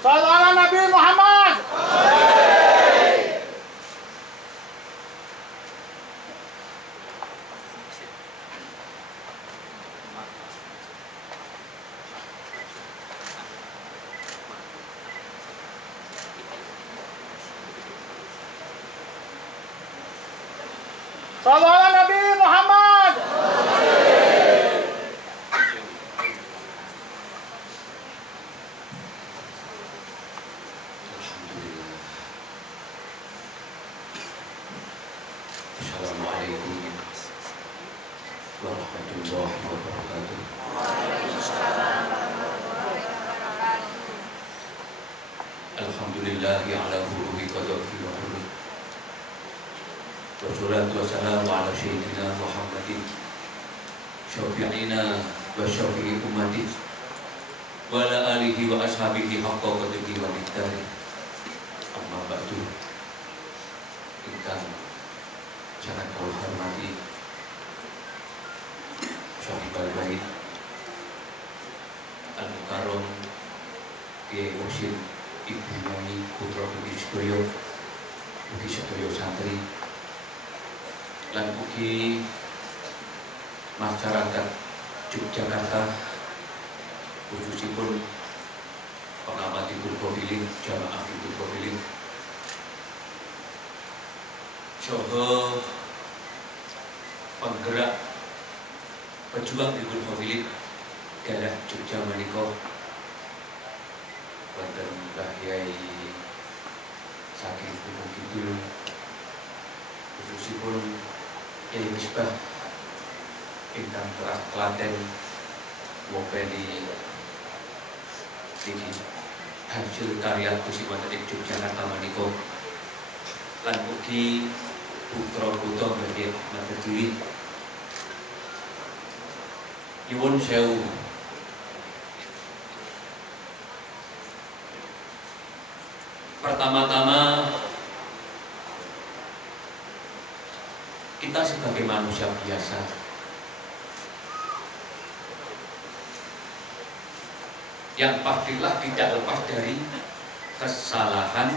Shallallahu ala Nabi Muhammad. Shallallahu ala Nabi Muhammad. Assalamualaikum warahmatullahi wabarakatuh. Alhamdulillahi ala hurubi qadati wa hurri. Wassalatu wassalamu ala sayyidina Muhammadin syafi'ina wa syafi'i ummati wa ala alihi wa ashabihi haqqa qadrihi wa miqdarihi. Amma ba'du. Ingkang sangat kau hormati Syahibal Bait Al-Mukarram Kiai Mursyid Ibu Nyai Putra Budi Sedaya, ugi sedaya santri lan ugi masyarakat Yogyakarta, khususipun pengamati Qur'an, jamaah Qur'an saha penggerak pejuang di Qur'an daerah Jogja menika wonten Mbah Kyai saking Gunung Kidul, khususipun Kyai Misbah ingkang teras Klaten wopeni iki hasil karya Gusti wonten ing Yogyakarta menika lan ugi putra-putra Mbah Ahmad Berdiri. Nyuwun sewu pertama-tama kita sebagai manusia biasa yang pastilah tidak lepas dari kesalahan.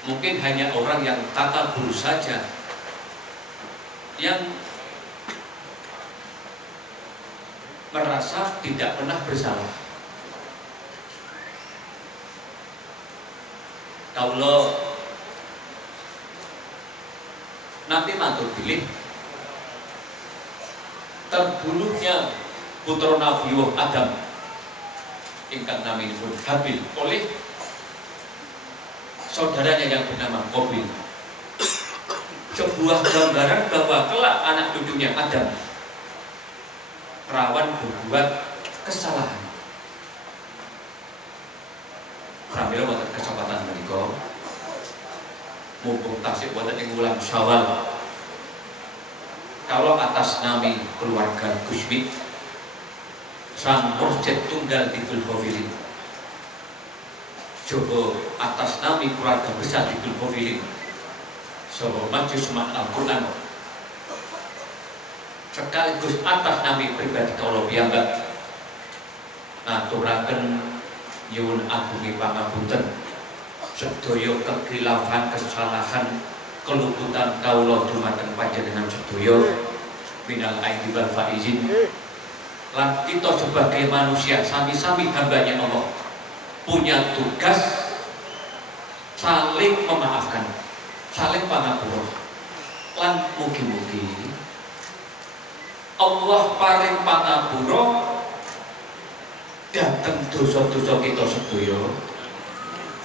Mungkin hanya orang yang takabur saja yang merasa tidak pernah bersalah. Kalau nanti matur bilih terbunuhnya putra Nabi Adam ingkang naminipun Habil oleh saudaranya yang bernama Qabil, sebuah gambaran bahwa kelak anak cucunya Adam rawan berbuat kesalahan. Pramila wonten kesempatan menika mumpung tasik wonten ing wulan Syawal, kalau atas nami keluarga Gusmi sang Mursyid tunggal di Qur'an, coba atas nami keluarga besar di Qur'an, coba Majelis Al-Quran, sekaligus atas nami pribadi kula piyambak ngaturaken nyuwun agungi pangapunten sedaya kekhilafan, kesalahan, keluputan kawula dumateng panjenengan sedaya minal aidin wal faizin. Lan kita sebagai manusia sami-sami hambanya Allah punya tugas saling memaafkan, saling pangapura. Lan mugi-mugi Allah paring pangapura dateng dosa-dosa kita sedaya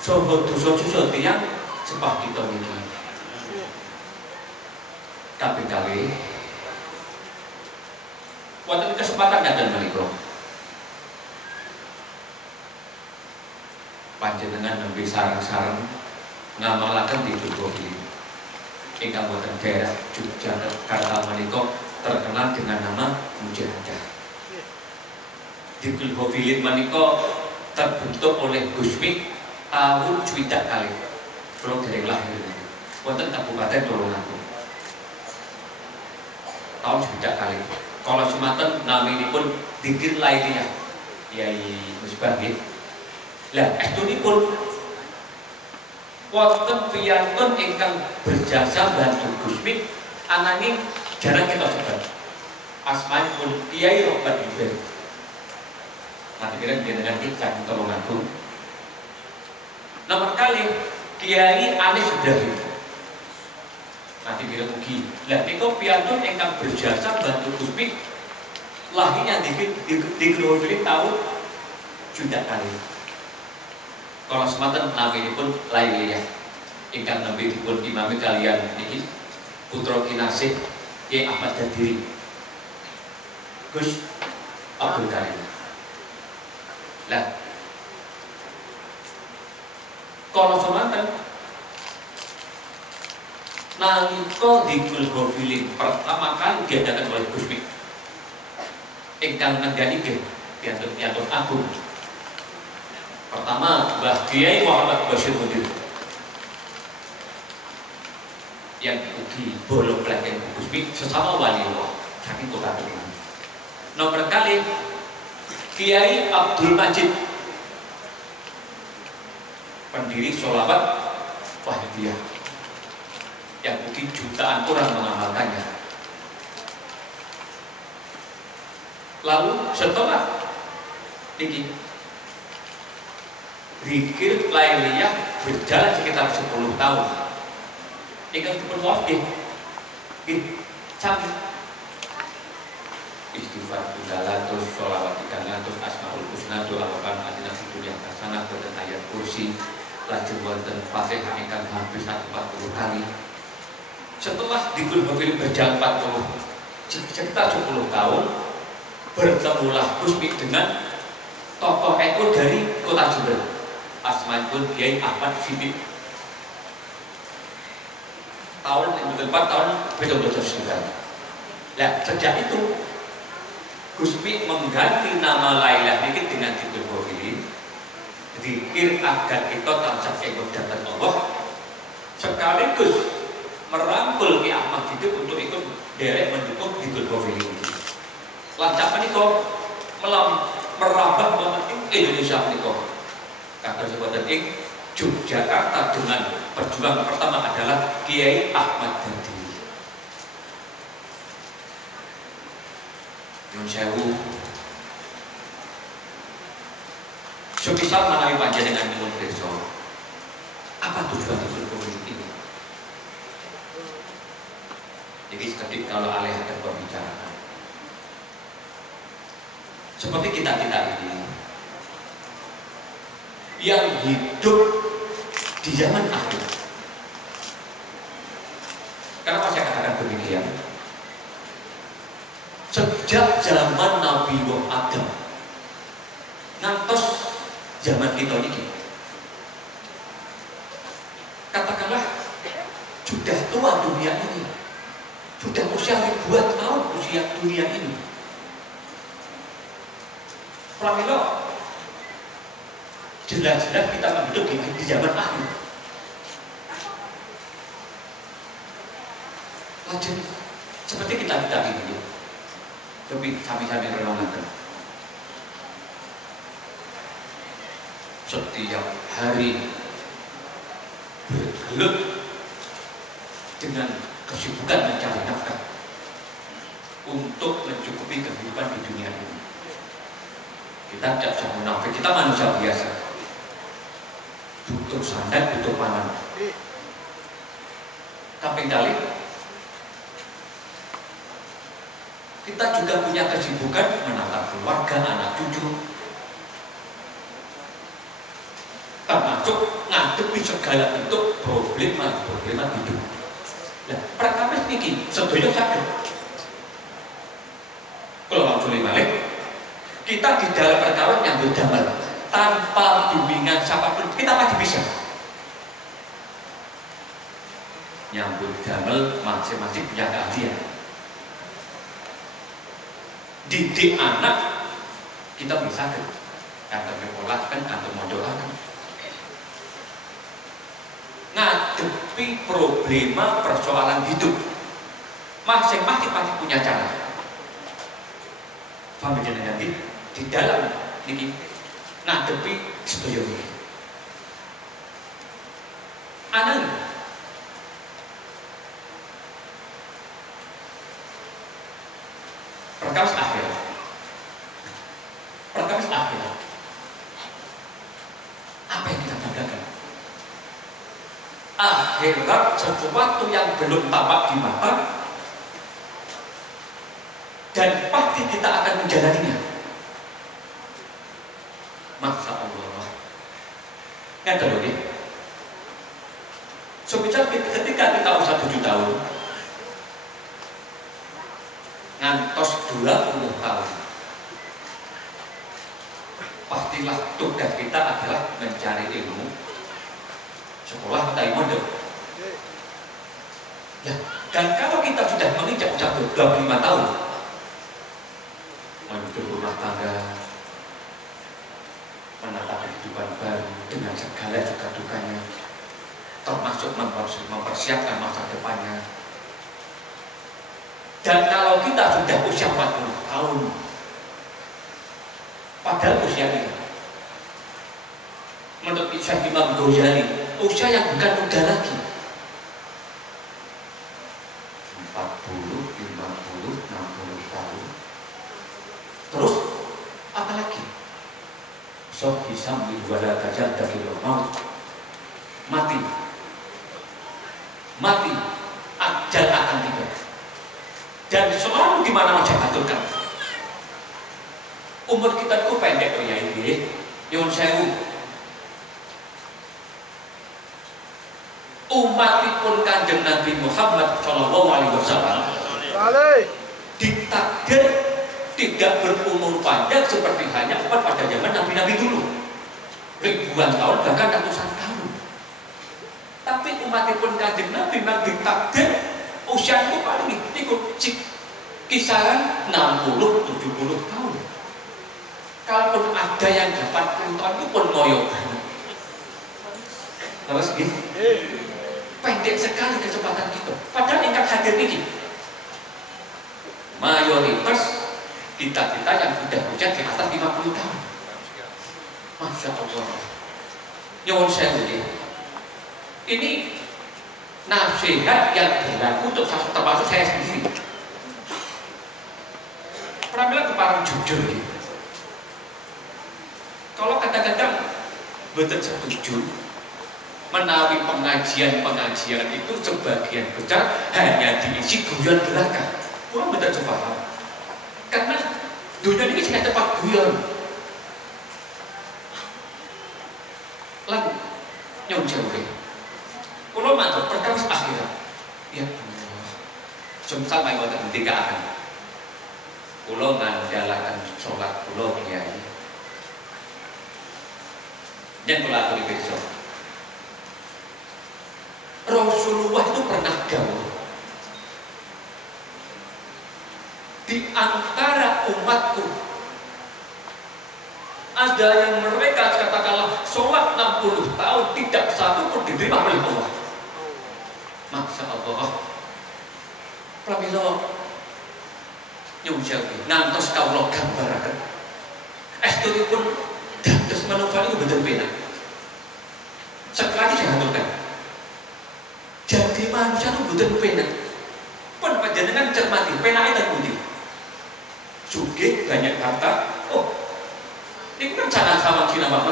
saha dosa-dosa tiyang sepah kita niki. Tapi kali wonten kesempatan ngaten menika panjenengan nembe sareng-sareng ngamalaken di Qur'an ingkang wonten daerah Yogyakarta menika terkenal dengan nama Mujahadah. Di Qur'an menika terbentuk oleh Gusmi tahun swidak kali kula dereng lahir wonten Kabupaten Tulungagung tahun swidak kali. Kalau semanten naminipun dzikir lailiyah Kyai Musbah nggih. Lah estunipun wonten piyantun ingkang berjasa bantu Gusmi ananging jarang kita sebut. Asmanipun Kyai Robat Iber. Nanti kira jenengan kita tolonganku. Nomor kali Kyai Anis Sudradi. Nanti kira mugi. Lah niku piyantun ingkang berjasa bantu Gusmi lahirnya di Growfield tahun juta kali. Kalau semanten naminipun lailiyah ingkang nembe dipun imami kalian niki putra kinasih Kyai Ahmad Dadiri Gus Abdul Karim. Lah kalau semanten nalika di Growfield pertama kali diadakan oleh Gusmi ingkang nenggani nggih piyantun agung. Pertama Mbah Kyai Muhammad Bashir Mudir yang ugi bolo pelatihan Gusmi sesama wali Allah saking kota Kediri. Nomor kali Kyai Abdul Majid pendiri Sholawat Wahidiyah yang ugi jutaan orang mengamalkannya. Lalu setelah ini dzikir lailiyah berjalan sekitar 10 tahun. Ingkang dipun wafih sami istighfar 300, sholawat 300, asmaul husna doa akan adina fitur yang hasanah dan ayat kursi lajeng wonten Fatihah ingkang hampir 140 kali. Setelah dipun berjalan sekitar 10 tahun bertemulah Gusmi dengan tokoh NU dari kota Jember, asmanipun Kyai Ahmad Siddiq. Tahun yang bertempat tahun 1979. Nah, sejak itu Gusmi mengganti nama Lailah niki dengan Dzikir Growfield. Dzikir agar kita tansah eling dhateng Allah sekaligus merangkul Kyai Ahmad Siddiq untuk ikut derek mendukung Dzikir Growfield ini. Lancap menika merambah wonten ing Indonesia menika. Kados sebutan ing Yogyakarta dengan perjuangan pertama adalah Kyai Ahmad Dadiri. Nyun sewu. Semisal menawi panjenengan nyuwun pirsa, apa tujuan Dzikir ini? Jadi seketika kalau alih ada pembicaraan. Seperti kita-kita ini yang hidup di zaman akhir. Kenapa saya katakan demikian? Sejak zaman Nabi Adam ngantos zaman kita ini, katakanlah sudah tua dunia ini, sudah usia ribuan tahun usia dunia ini. Pramila jelas-jelas kita hidup di zaman akhir. Lajeng seperti kita ini, tapi kami renungan. Setiap hari bergelut dengan kesibukan mencari nafkah untuk mencukupi kehidupan di dunia ini. Kita tidak bisa munafik, kita manusia biasa. Butuh sandang, butuh pangan. Kaping kali kita juga punya kesibukan menatap keluarga, anak cucu, termasuk ngadepi segala bentuk problema hidup. Nah, perkara ini sedoyo sakit. Kalau langsung balik, kita di dalam perkara yang berdamai tanpa bimbingan siapapun kita pasti bisa nyambut damel, masing-masing punya keahlian. Didik anak kita bisa kantor mekolahkan, kantor modalakan, ngadepi problema persoalan hidup masing-masing pasti punya cara. paham jenengan di dalam niki ngadepi sedaya niki. Anang perkawis akhirat. Perkawis akhirat. Apa yang kita banggakan? Akhirat sesuatu yang belum tampak di mata dan pasti kita akan menjalaninya. Masya Allah. Nggak tahu nih. Semisal ketika kita usia 7 tahun, ngantos 20 tahun, pastilah tugas kita adalah mencari ilmu, sekolah dari mondok. Ya, dan kalau kita sudah menginjak 25 tahun, menuju rumah tangga, menata kehidupan baru dengan segala suka dukanya, termasuk mempersiapkan masa depannya. Dan kalau kita sudah usia 40 tahun, padahal usia ini menurut Syekh Imam Ghazali usia yang bukan muda lagi, 40, 50, 60 tahun. Terus apa lagi? Sok bisa wala tajal dakil maut. Mati ajal akan tiba. Dan selalu di mana wajah aturkan. Umur kita itu pendek oh ya ini. Nyuwun sewu. Umatipun Kanjeng Nabi Muhammad sallallahu alaihi wasallam ditakdir tidak berumur panjang seperti hanya pada zaman nabi-nabi dulu. Ribuan tahun bahkan ratusan tahun. Tapi umatipun Kanjeng Nabi memang ditakdir usia itu paling ikut kisaran 60-70 tahun. Kalaupun ada yang 80 tahun itu pun ngoyo banget. Terus gitu. Pendek sekali kecepatan kita. Padahal ingkang hadir ini mayoritas kita yang sudah berusia di atas 50 tahun. Masya Allah. Nyuwun sewu. Ini nasihat yang berlaku untuk termasuk saya sendiri. Pernah bilang kepada jujur gitu. Kalau kadang-kadang betul setuju menawi pengajian itu sebagian besar hanya diisi guyon belaka. Kurang betul sepaham. Karena dunia ini tidak tempat guyon. Lalu nyong jauh. Kalau matur perkawis akhirat, ya Allah. Semisal mai wonten ndekaaken. Kula ngandhalaken salat kula kiai. Yen kula aturi besok. Rasulullah itu pernah dawuh. Di antara umatku ada yang mereka katakanlah sholat 60 tahun tidak satu pun diterima oleh Allah. Masya Allah. Pramila nyuwun sewu ngantos kawula gambaraken. Estunipun dados manusia niku boten penak. Sekali saya aturkan. Jadi manusia niku boten penak. Pun panjenengan cermati penake teng pundi? Sugih banyak harta. Oh, ini kan jangan sama kinawan.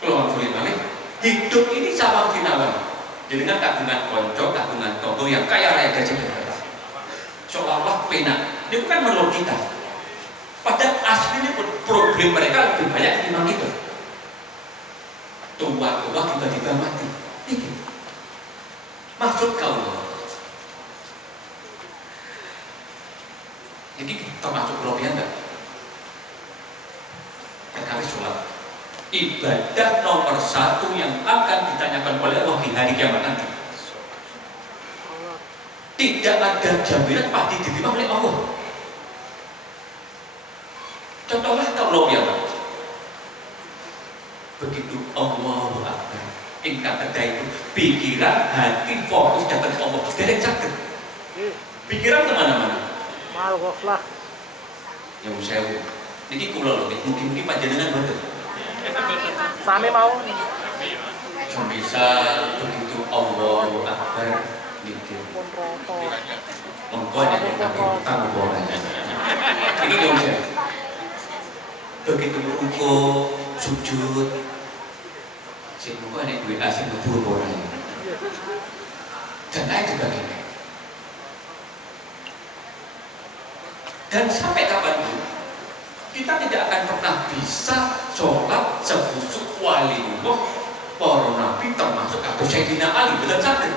Kalau orang balik, hidup ini sama kinawan. Jadi kan tabungan konco, tabungan toko yang kaya raya gaji berapa? Seolah-olah penak. Ini bukan menurut kita. Padahal aslinya pun problem mereka lebih banyak ketimbang kita. Tua-tua tiba-tiba mati. Ini maksud kau. Jadi termasuk kelebihan enggak? Perkara sholat ibadah nomor 1 yang akan ditanyakan oleh Allah di hari kiamat nanti. Tidak ada jaminan pasti diterima oleh Allah. Contohnya kalau ya Pak, begitu Allahu Akbar, ingkang kedah itu pikiran, hati, fokus datang ke Allah, tidak sakit. Pikiran kemana-mana. Yang sewu. Niki kula lho, mungkin panjenengan mboten. Sami mau. Bisa begitu Allahu Akbar gitu. Monggo nek tanggung bolanya. Ini yang saya. Begitu rukuk, sujud, sing monggo nek duwe asing betul bolanya. Dan lain sebagainya. Dan sampai kapanpun kita tidak akan pernah bisa sholat sebusuk waliullah para nabi termasuk Abu Sayyidina Ali, betul sakit.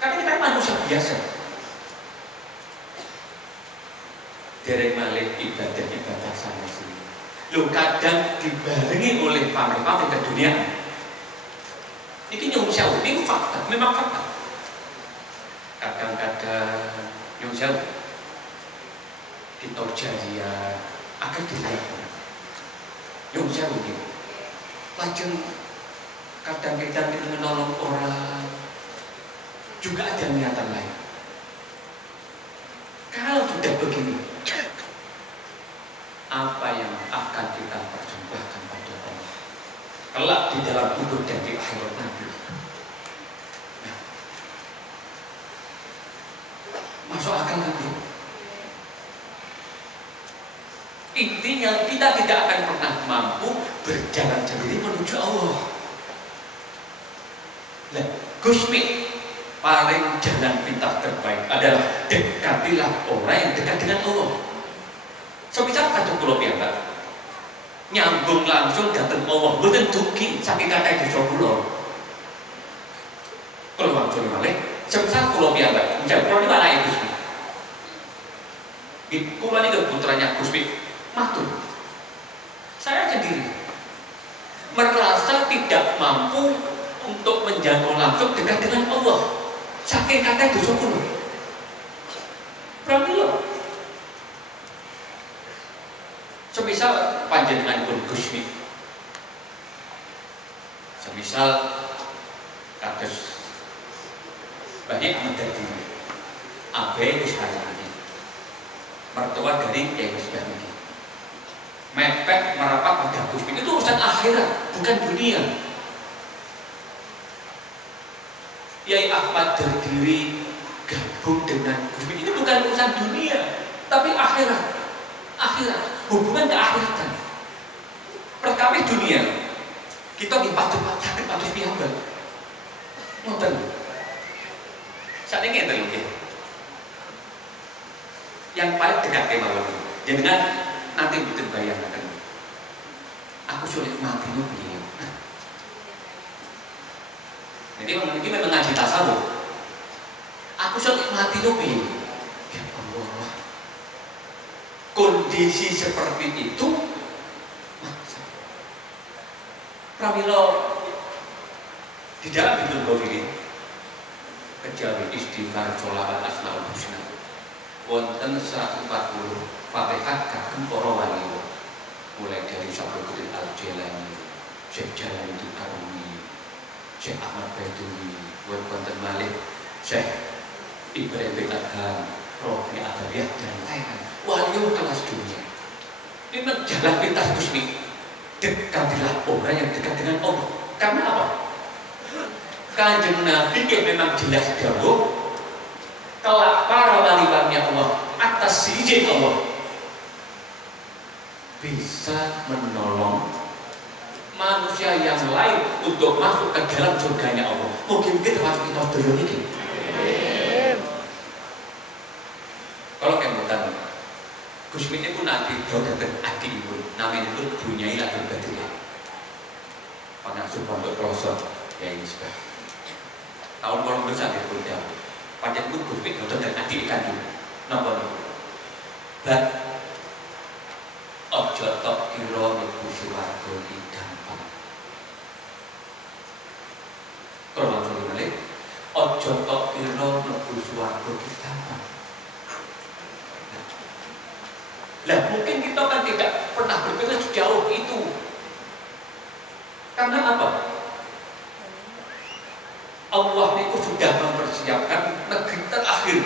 Karena kita manusia biasa. Dereng malih ibadah sana sini. Lo kadang dibarengi oleh pamer-pamer keduniaan. Ini nyung sewu, ini fakta, memang fakta. Kadang-kadang nyung sewu kita jariah akan dilihat. Nyung sewu ini. Lajeng kadang-kadang kita menolong orang juga ada niatan lain. Kalau sudah begini, apa yang akan kita persembahkan pada Allah kelak di dalam kubur dan di akhirat nanti? Nah, masuk akal nanti. Intinya kita tidak akan pernah mampu berjalan sendiri menuju Allah. Nah, Gusmi paling jalan pintas terbaik adalah dekatilah orang yang dekat dengan Allah. Semisal kata pulau piyambak nyambung langsung datang Allah, bukan dugi saking kata itu pulau. Kalau langsung balik, semisal pulau piyambak menjawab pulau di mana ya Gusmi? Pulau ini putranya Gusmi. Matur, saya sendiri merasa tidak mampu untuk menjangkau langsung dekat dengan Allah. Saking kata dosa kula. Pramila. Semisal panjenengan pun Gusmi. Semisal kados banyak menjadi abai wis ini. Mertua dari yang sudah ini. Mepet merapat pada Gusmi itu urusan akhirat, bukan dunia. Yai Ahmad berdiri gabung dengan Gusmi itu bukan urusan dunia, tapi akhirat. Akhirat, hubungan ke akhiratan. Perkawis dunia, kita dipatut-patut piyambak. Ngoten. Saat ini enten lho. Yang paling dekat kemawon. Jenengan nanti betul bayangkan. Aku sulit mati nu piye. Jadi memang ngaji tasawuf. Aku sulit mati nu piye. Ya Allah. Kondisi seperti itu pramila di dalam hidup Ghafilin kejawi istighfar sholawat asmaul husna wonten 140 Fatihah kagem para wali mulai dari Syabruddin Al-Jailani, Syekh Jalaluddin Arumi, Syekh Ahmad Baidowi, wonten malih Syekh Ibrahim bin Adham, Rohni Adawiyah dan lain-lain. Wali kelas dunia. Ini jalan pintas Gusmi. Dekatilah orang yang dekat dengan Allah. Karena apa? Kanjeng Nabi memang jelas dawuh kelak para wali-wali Allah atas izin Allah bisa menolong manusia yang lain untuk masuk ke dalam surganya Allah. Mungkin kita masuk kita dulu ini. Kalau yang bertanya, Gusmi itu nanti jauh dari adik ibu, namanya itu Bunyai Abdul Badriyah. Pengasuh pondok pelosok ya ini sudah. Tahun kalau besar dia pun jauh. Pada itu Gusmi jauh dari adik kandung. Nampak itu. Dan ojo tok kira mlebu swarga iki gampang. Kalau langsung balik, ojo tok kira mlebu swarga iki gampang. Lah mungkin kita kan tidak pernah berpikir sejauh itu. Karena apa? Allah itu sudah mempersiapkan negeri terakhir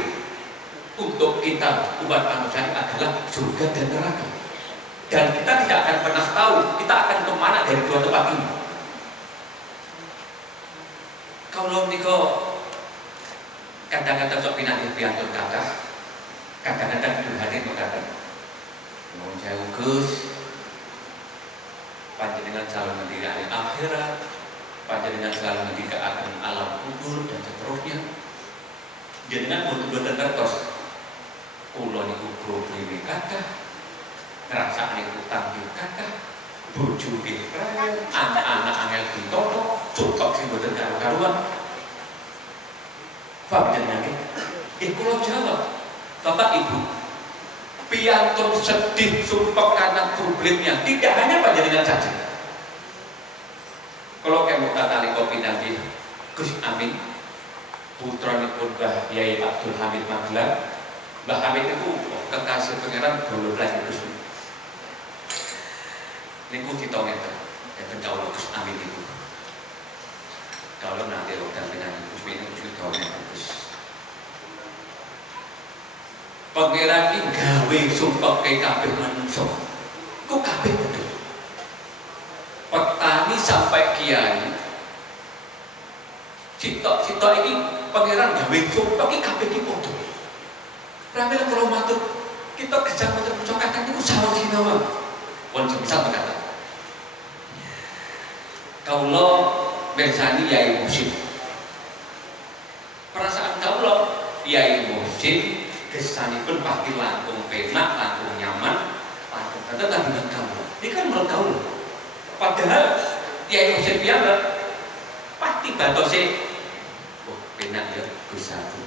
untuk kita umat manusia adalah surga dan neraka. Dan kita tidak akan pernah tahu kita akan kemana dari dua tempat ini. Kalau niko kadang-kadang sok pinanti piantun kata, kadang-kadang durhani berkata, mohon jauh Gus, panjenengan calon mendidik akhirat, panjenengan calon mendidik akan alam kubur dan seterusnya. Jenengan boten ngertos, kula niku probleme kathah, ngrasakne utang nggih kathah, bojo nggih rewel, anak-anak angel ditoto, cukup sing boten karu-karuan. Paham jenengan nggih? Kula jawab, Bapak Ibu, piantun sedih sumpah karena problemnya tidak hanya panjenengan saja. Kalau kemu tali kopi nanti Gus Amin, putranipun Mbah Yai Abdul Hamid Magelang. Mbah Hamid itu kekasih pangeran Bolo Plaji Gus. Niku kita ngeten, enten kawula Gus Amin itu. Kalau nanti wekdal pinangan Gus Amin kita ngeten Gus. Pangeran iki gawe sumpah ke kabeh manungsa. Ku kabeh betul. Petani sampai kiai. Cita-cita ini pangeran gawe sumpah ki kabeh ki padha. Ramel kalau matur kita kerja matur kadang niku sawang sinawa. Pun semisal berkata. Kaula bersani Yai Musim. Perasaan kaula Yai Musim kesanipun pasti langkung penak, langkung nyaman, langkung kata tapi dengan kaula. Ini kan menurut kaula. Padahal Yai Musim piyambak pasti batose penak ya bisa tuh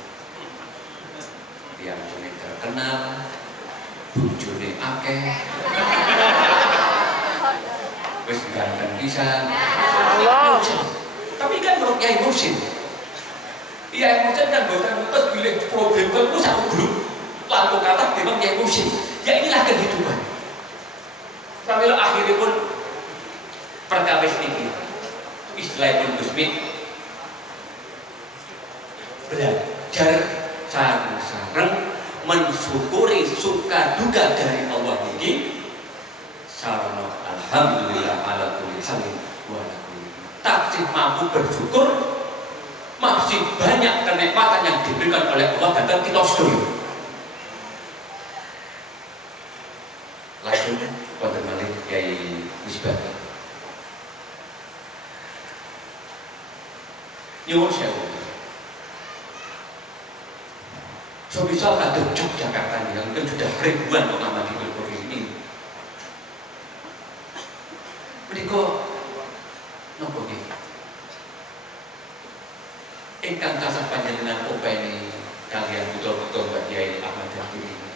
yang terkenal bujune akeh wis ganteng pisan tapi kan menurut Yai Musim kan boten terus bilih problem terus satu grup lalu kata memang Yai Musim ya inilah kehidupan sambil akhirnya pun perkawis niki istilahipun Gus Mit belajar sareng mensyukuri suka duka dari Allah ini sarana alhamdulillah ala kulli halin wa ala kulli taksih mampu bersyukur masih banyak kenikmatan yang diberikan oleh Allah dan kita sedaya lanjut wonten malih Yai Misbah nyuwun sewu so bisa ada Yogyakarta yang kan sudah ribuan pengamat di Pilpres ini mereka nopo nggih ingkang tasah panjenengan openi kalian betul-betul Mbak Yai Ahmad Dhani ini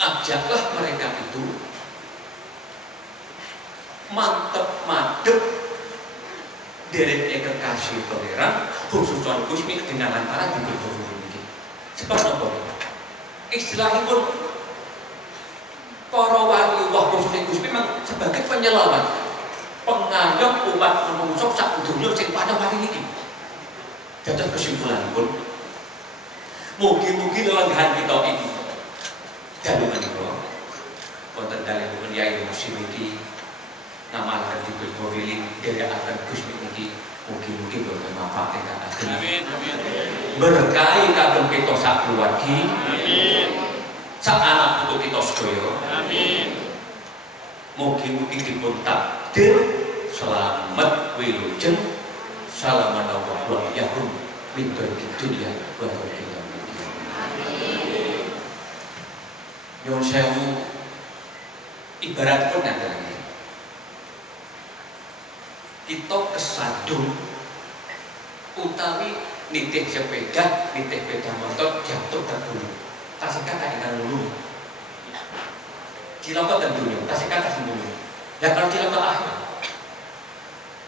ajaklah mereka itu mantep madep derek kekasih pangeran khusus Tuan Gus Mit dengan antara di Pilpres ini sebab apa? Istilahipun para wali Allah khususnya Gus Mit memang sebagai penyelamat penganggap umat menungso sak dunya sing pada wali niki. Dados kesimpulanipun mugi-mugi lelenggahan kita ini dalu menika wonten dalihipun Yai Musim iki namalaken dipun mobiling derekaken Gus Mit niki mugi-mugi boten manfaat ingkang ageng. Amin. Berkahi kagem kita sak keluargi. Amin. Sak anak putu kita sedaya. Amin. Mugi-mugi dipun takdir selamat wilujeng salaman wa yahum min dunya wa dunya. Amin. Nyuwun sewu ibaratipun ngaten iki. Kita kesadung utawi nitih sepeda, nitih sepeda motor jatuh terbunuh. Tasik kata ingkang lulu. Cilaka tentunya, tasik kata sembuh. Ya kalau cilaka akhir.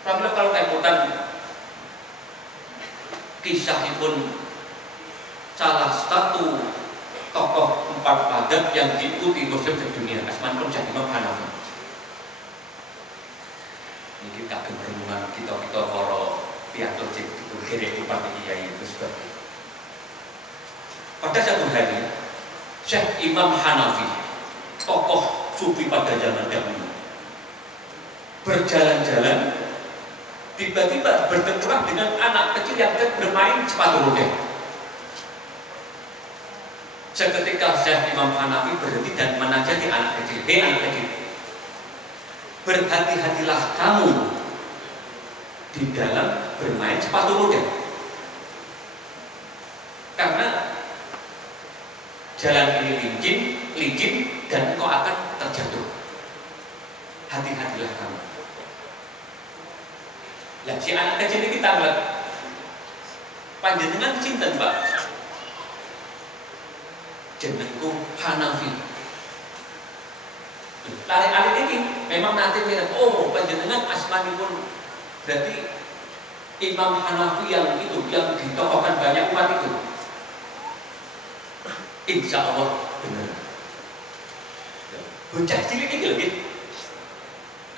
Pramila kalau temutan kisahipun salah satu tokoh empat padat yang diikuti Muslim sedunia, asmanipun Imam Hanafi. Ini kagem renungan kita para piantun cek itu kere upami Yai Misbah. Pada satu hari, Syekh Imam Hanafi, tokoh sufi pada zaman dahulu, berjalan-jalan, tiba-tiba bertemu dengan anak kecil yang bermain sepatu roda. Seketika Syekh Imam Hanafi berhenti dan menasihati anak kecil, "Hei anak kecil, berhati-hatilah kamu di dalam bermain sepatu roda, karena jalan ini licin dan engkau akan terjatuh. Hati-hatilah kamu." Lah si anak kecil ini kita ngeliat, panjenengan cinten Pak, jenengku Hanafi. Lari-lari ini memang nanti mirip, oh panjenengan asmanipun berarti Imam Hanafi yang itu, yang ditokohkan banyak umat itu. Insya Allah benar. Bocah cilik ini lagi,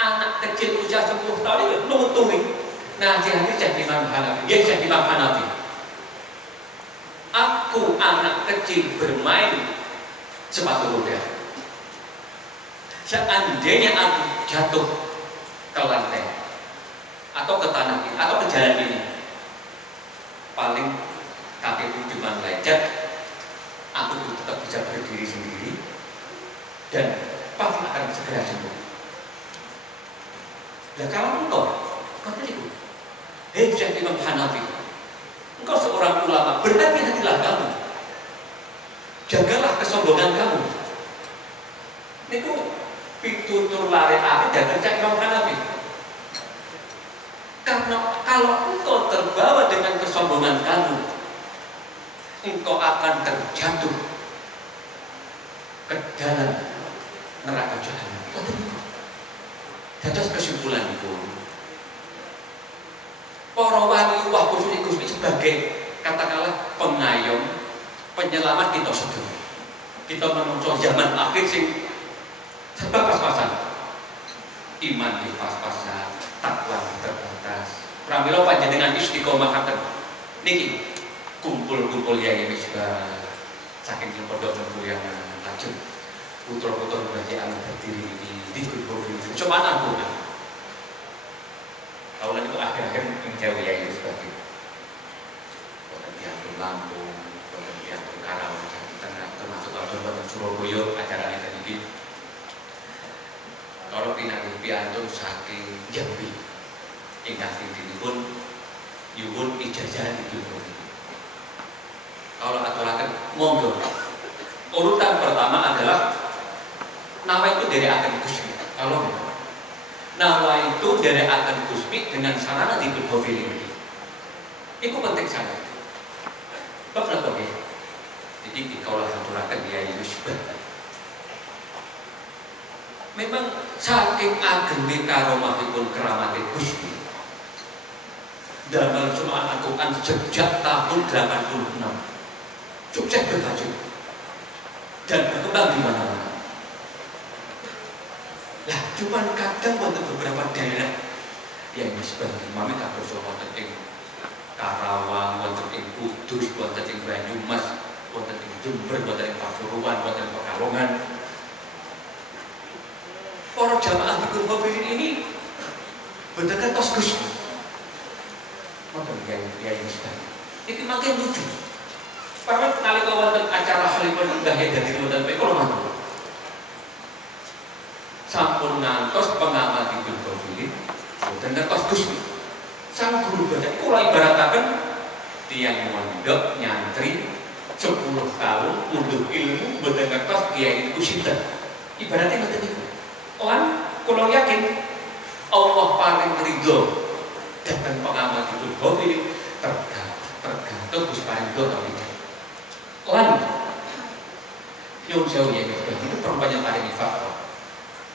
anak kecil usia 10 tahun ini nutuhi nasihati Syekh Imam Hanafi. Ya Syekh Imam Hanafi, aku anak kecil bermain sepatu roda. Seandainya aku jatuh ke lantai atau ke tanah ini atau ke jalan ini, paling kakiku cuma lecet, aku tetap bisa berdiri sendiri dan pasti akan segera sembuh. Nah kalau engkau itu, hei Syekh Imam Hanafi, engkau seorang ulama, berhati-hatilah kamu, jagalah kesombongan kamu. Itu pitutur lari-lari dari Syekh Imam Hanafi. Karena kalau engkau terbawa dengan kesombongan kamu, engkau akan terjatuh ke dalam neraka jahanam. Atas kesimpulan itu, para wali wah khusus sebagai katakanlah pengayom, penyelamat kita sedaya. Kita menungso zaman akhir sing serba pas-pasan, iman di pas-pasan, takwa terbatas. Pramila panjenengan istiqomahaken niki kumpul-kumpul yai misbah saking pondok yang lajeng putra-putra kerajaan berdiri di kumpul cuma aku tahunan itu akhir-akhir menjauh yai misbah wonten tiyang Lampung, wonten tiyang Karawang, Tengah, termasuk wonten Surabaya acarane tadi. Kalau pinanggih piantun saking Jambi ingkang dinipun nyuwun ijazah dipun. Kalau aturaken monggo. Urutan pertama adalah nama itu dari akan Gusmi. Kalau nama itu dari akan Gusmi dengan sarana dipun ini. Itu penting sangat. Bapak oke. Jadi kalau aturaken dia Yusuf. Memang saking ageng karomahipun keramatipun Gusti. Dalam Al Quran sejak tahun 86 sukses bertajuk dan berkembang di mana-mana. Lah, cuman kadang wonten beberapa daerah yang sebagai mami kados wonten ing Karawang, wonten ing Kudus, wonten ing Banyumas, wonten ing Jember, wonten ing Pasuruan, wonten ing Pekalongan. Para jamaah Bikul Hafidin ini benar-benar tos Gusti. Maka dia sedang. Itu makin lucu. Karena nalika wonten acara halipun Mbah Hidayat wonten Bikul Hafidin. Sampun ngantos pengamat Bikul Hafidin benar tos Gusti. Sang guru baca kula ibarataken tiyang mondok nyantri 10 tahun untuk ilmu boten ngertos kiai niku sinten. Ibaratnya ngoten niku. Lan kula yakin Allah paling ridho datang pengamat itu Hafidin tergantung Gus paring ridho ta tidak. Lan nyuwun sewu ya itu perempuan paling faktor.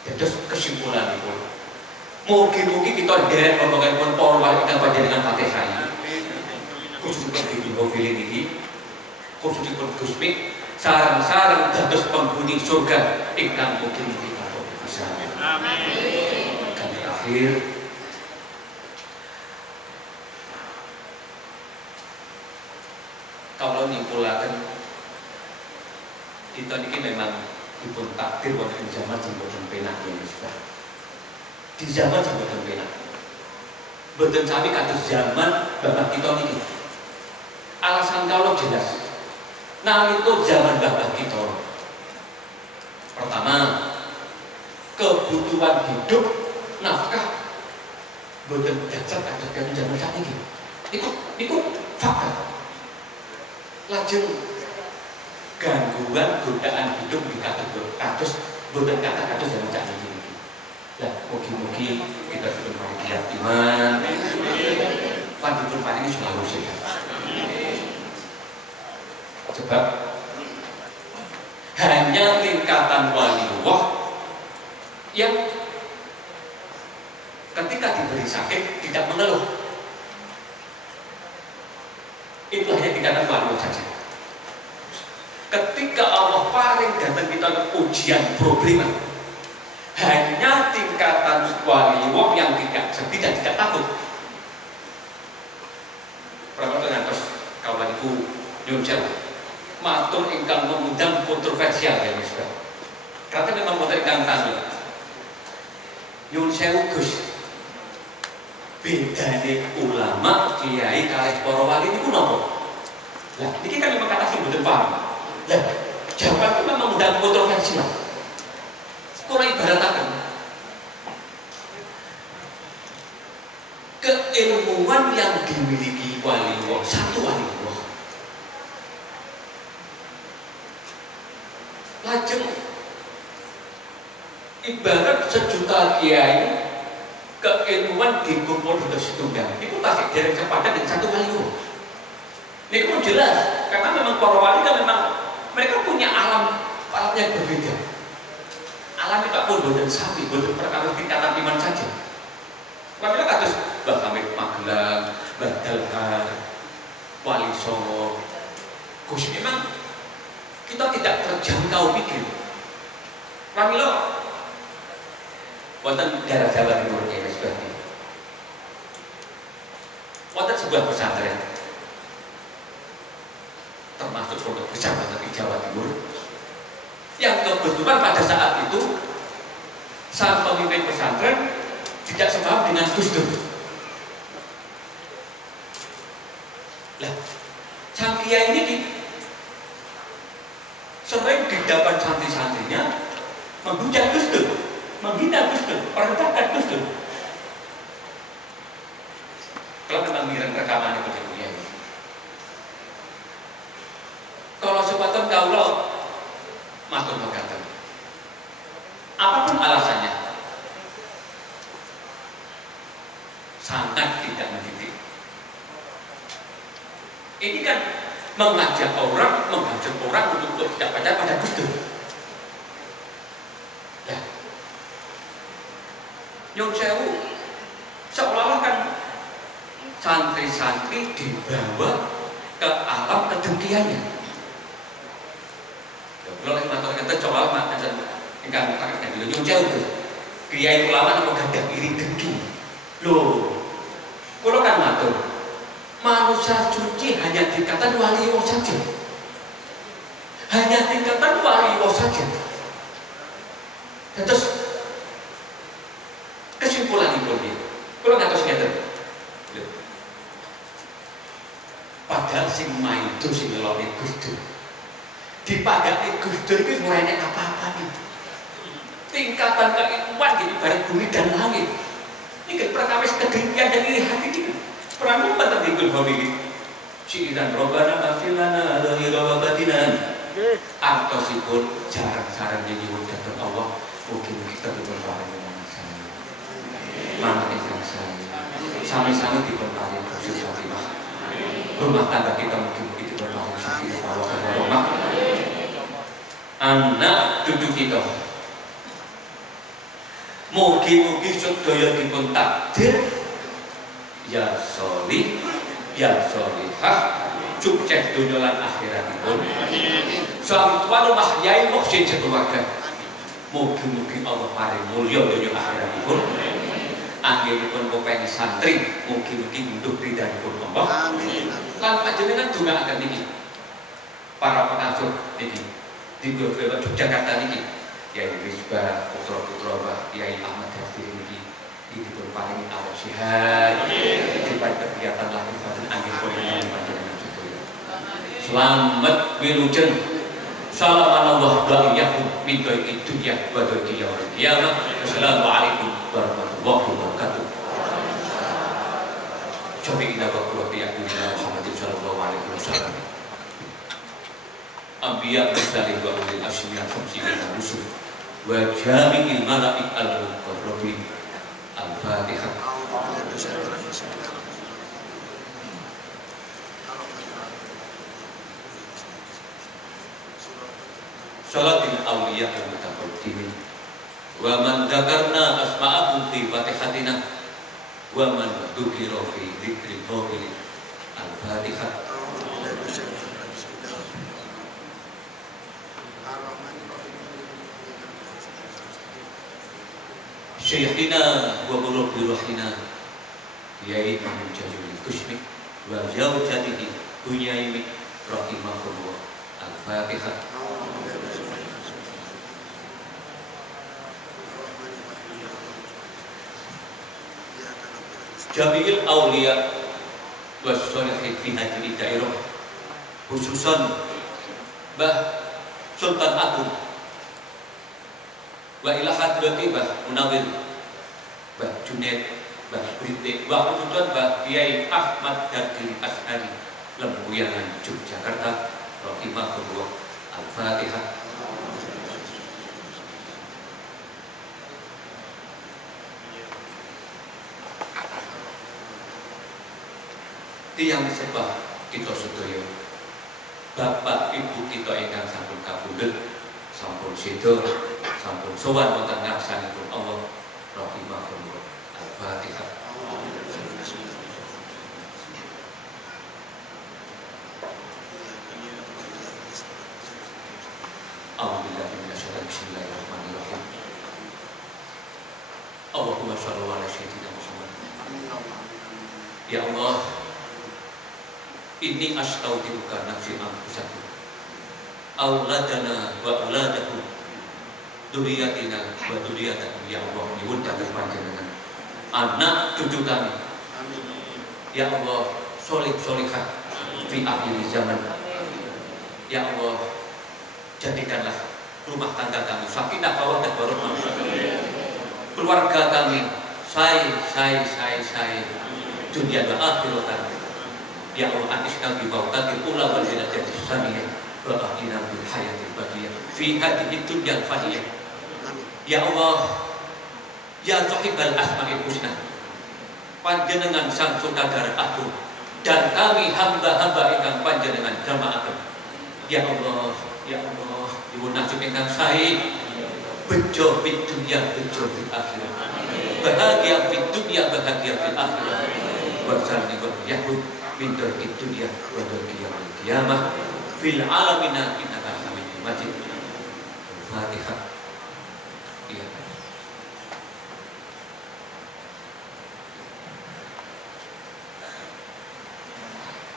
Dados kesimpulan itu. Mugi-mugi kita derek omongan para wali ingkang panjenengan Fatihah. Khususipun Bikul Hafidin iki, khususipun Gusmi sareng-sareng dados penghuni surga ingkang mugi-mugi amin. Dan terakhir, kalau nyimpulaken kita ini memang dipun takdir wonten zaman sing boten penak ya Mister. Di zaman sing boten penak. Boten sami kados zaman bapak kita niki. Alasan kalau jelas. Nalika zaman bapak kita. Pertama, kebutuhan hidup nafkah boten dasar kados zaman sakniki. Iku fakta. Lajeng gangguan godaan hidup di kados boten kata kados zaman sakniki. Lah, mugi-mugi kita diberi iman, lanjutkan paling selalu sehat. Sebab hanya tingkatan waliullah yang ketika diberi sakit tidak mengeluh. Itu hanya tingkatan waliullah saja. Ketika Allah paring datang kita ujian problema, hanya tingkatan waliullah yang tidak takut. Pramila ngantos kawan ibu nyuwun sewu matur ingkang mengundang kontroversial ya Mas. Karena memang boten ingkang tanggung. Nyuwun sewu Gus. Bedane ulama kiai kalih para wali niku napa? Lah niki kan memang kata sing boten paham. Lah jawaban itu memang undang kontroversial. Kula ibarataken keilmuan yang dimiliki waliullah, satu waliullah. Lajeng ibarat sejuta kiai keilmuan dikumpul dados setunggal. Itu pasti dereng sepadan dengan satu waliullah. Ini pun jelas karena memang para wali kan memang mereka punya alam yang berbeda. Alam itu pun boten sami, boten perkara tingkatan iman saja. Pramila kados Mbah Hamid Magelang, Mbah Dalhar, Wali Songo. Gus memang kita tidak terjangkau pikir. Pramila wonten daerah Jawa Timur ini seperti wonten sebuah pesantren termasuk pondok besar di Jawa Timur yang kebetulan pada saat itu sang pemimpin pesantren tidak sepaham dengan Gus Dur. Lah, sang kiai ini sering didapat santri-santrinya menghujat Gus Dur, menghina Gus Dur, merendahkan Gus Dur. Kalau memang mireng rekaman itu ya. Kalau sepatutnya kaulo matur mekaten. Apapun alasannya, sangat tidak mendidik. Ini kan mengajak orang untuk tidak percaya pada Gus Dur. Ya, nyuwun sewu, seolah-olah kan santri-santri dibawa ke alam kedengkiannya. Kalau yang matur kata coba macam ingkang katakan dulu nyuwun sewu. Kiai ulama napa gadah iri dengki. Loh, kula kan matur. Manusia suci hanya tingkatan waliullah saja. Hanya tingkatan waliullah saja. Terus kesimpulan itu dia. Kula ngatos ngeten. Padahal sing main itu sing ngeloni Gus Dur. Dipagaki Gus Dur iki ora enek apa-apane. Tingkatan keilmuan gitu ibarat bumi dan langit. Ini perkawis kedengkian dan iri hati ini. Pramila tertinggal hobi. Sikiran robbana afilana dhahira wa batinan. Artosipun jarang-jarang nyuwun dhateng Allah. Mungkin kita dipun paring manungsa. Manut ingkang saya. Sami-sami dipun paring husnul khotimah. Rumah tangga kita mungkin dipun paring sakinah wa rahmah. Anak cucu kita mugi-mugi sedaya dipun takdir ya sholih ya sholihah sukses dunya lan akhiratipun. Sampun mahyai muksin sekeluarga. Mugi-mugi Allah paring mulya dunya akhiratipun. Anggenipun kepengen santri mugi-mugi nduk ridhanipun Allah. Amin. Lan panjenengan dongaaken niki. Para pengasuh niki. di Yogyakarta ini Kiai Rizba putra-putra Mbah Kiai Ahmad Dafir ini dipun paringi awak sehat dipun kegiatan lahir batin angin kono panjenengan sedaya selamat wilujeng salam Allah ba'iyyakum min dhaiki dunya wa dhaiki yaumil qiyamah. Assalamualaikum warahmatullahi wabarakatuh. Syafi'ina wa qurrati Muhammadin sallallahu alaihi wasallam. Anbiya mursalin wa ulil azmi al-khamsi min ar-rusul wa jami'il malaik al-muqarrabin. Al-Fatihah. Salatil awliya al-mutaqaddimin wa man dzakarna asma'ahum fi fatihatina wa man dzukira fi dzikri qawli al-Fatihah. Syekhina wa murabbi ruhina Kiai Imam Jazuli Kusmi wa zawjatihi Bunyaimi rahimahullah. Al-Fatihah. Jami'il awliya wassolihin fi hadhihi dairah khususan Mbah Sultan Agung wa ila hadrati Mbah Munawir Mbah Junaid Mbah Brite wa khususan Mbah Kiai Ahmad Dafir Ashari Lembuyangan Yogyakarta rahimahullah. Al-Fatihah. Tiyang sebah kita sedaya bapak ibu kita ingkang sampun kabudut sampun sedo sampun sowan wonten ngarsanipun Allah rahimahullah. Al-Fatihah. A'udzubillahi minasyaitonir rajim. Bismillahirrahmanirrahim. Allahumma shalli ala sayyidina Muhammad. Ya Allah, inni astaudiruka nafsi anfusakum auladana wa auladakum duriyatina wa duriyatakum. Ya Allah, nyuwun dhateng panjenengan anak cucu kami, ya Allah, solih solihah fi akhir zaman. Ya Allah, jadikanlah rumah tangga kami sakinah mawaddah warahmah, keluarga kami say dunia wa akhiratan. Ya Allah, atisna bi bawqatil ula wal jannati saniyah wa ahdina bil hayatil badiyah fi hadhihi dunya al-faniyah. Ya Allah, ya sahibal asma'il husna, panjenengan sang sutradara agung dan kami hamba-hamba ingkang panjenengan damaaken. Ya Allah, ya Allah, nyuwun nasib ingkang sae bejo fid dunya bejo fil akhirah, bahagia fid dunya bahagia fil akhirah, wa sallallahu yahud min darki dunya wa darki yaumil qiyamah fil alamina innaka